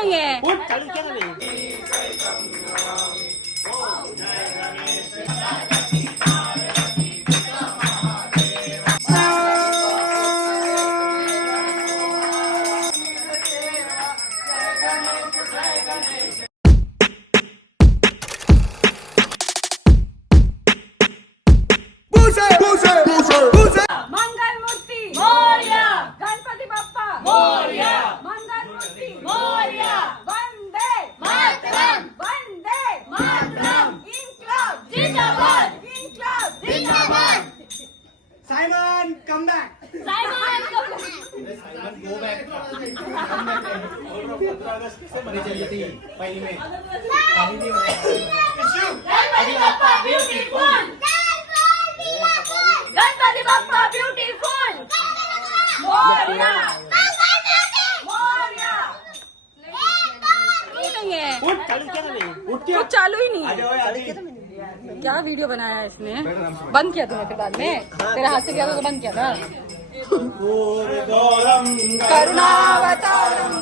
नहीं है। मंगल मूर्ती मोरया, गणपति बप्पा मोरया, मंगल मूर्ती मोरया, वंदे मातरम, वंदे मातरम, इनकलाब जिंदाबाद, इनकलाब जिंदाबाद। Simon, come back. Simon Go back. Come back. और 15 अगस्त से मनी चली थी पहली में। Ganpati Bappa beautiful, Ganpati Bappa beautiful, Morya Morya. नहीं है, उठ चालू क्या नहीं? उठ कुछ चालू ही नहीं आ है। जाओ आदि। क्या वीडियो बनाया है इसने? बंद किया तूने फिर बाद में? तेरे हाथ से किया था तो बंद किया था। गौरम करुणावतारम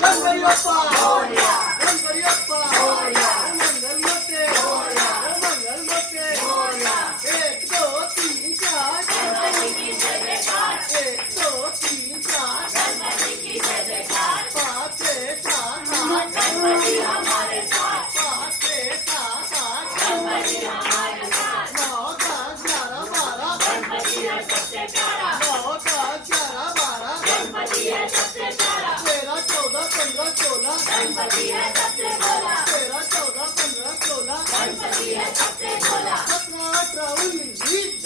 गणपती बाप्पा गणपती बाप्पा मंगल मोठे मंगल मोठे 1 2 3 4 1 2 3 4 5 6 7 8 5 6 7 8 9 10 11 12 9 10 11 12 13 14 15 16 13 14 15 16 17 18 19 20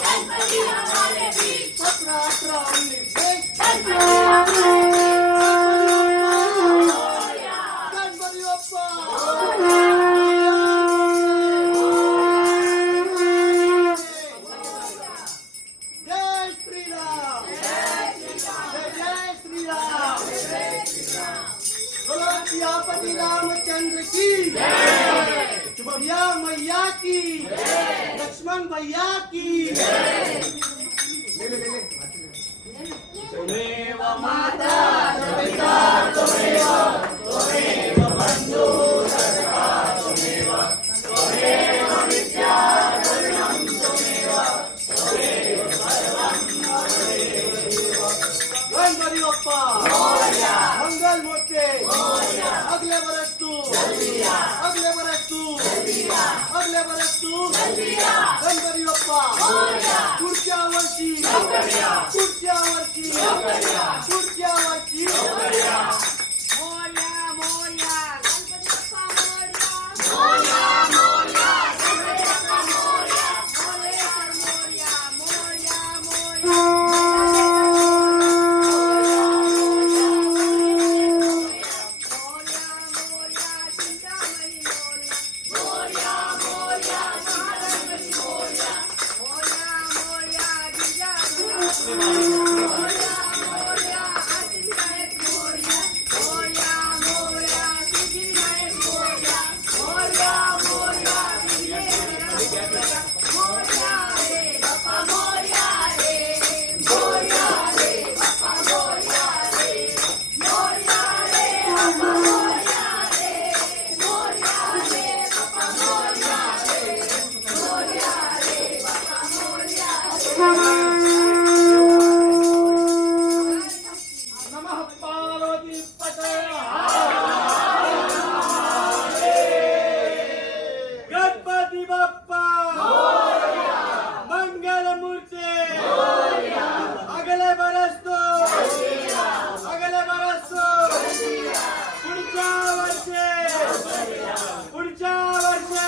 17 18 19 गणपती बाप्पा जय श्रीराम जय श्रीराम बोलो सियापति रामचंद्र की या मैया की लक्ष्मण भैया की त्वमेव माता त्वमेव त्वमेव बंधु सखा त्वमेव त्वमेव विद्या धर्मं त्वमेव सर्वं गणपती बाप्पा मंगल मोठे अगले बरस तू अगले बरस तू अगले बरस तू गणपती बाप्पा पुढच्या वर्षी पुढच्या वर्षी पुढच्या वर्षी मोरया मोरया गणपती बाप्पा मोरया मोरया गणपती बाप्पा मोरया मोरया मोरया नमः पार्वती पते गणपती बाप्पा मंगल मूर्ते अगले बरस तो अगले बरस तो पुढच्या वर्षे पुढच्या वर्षे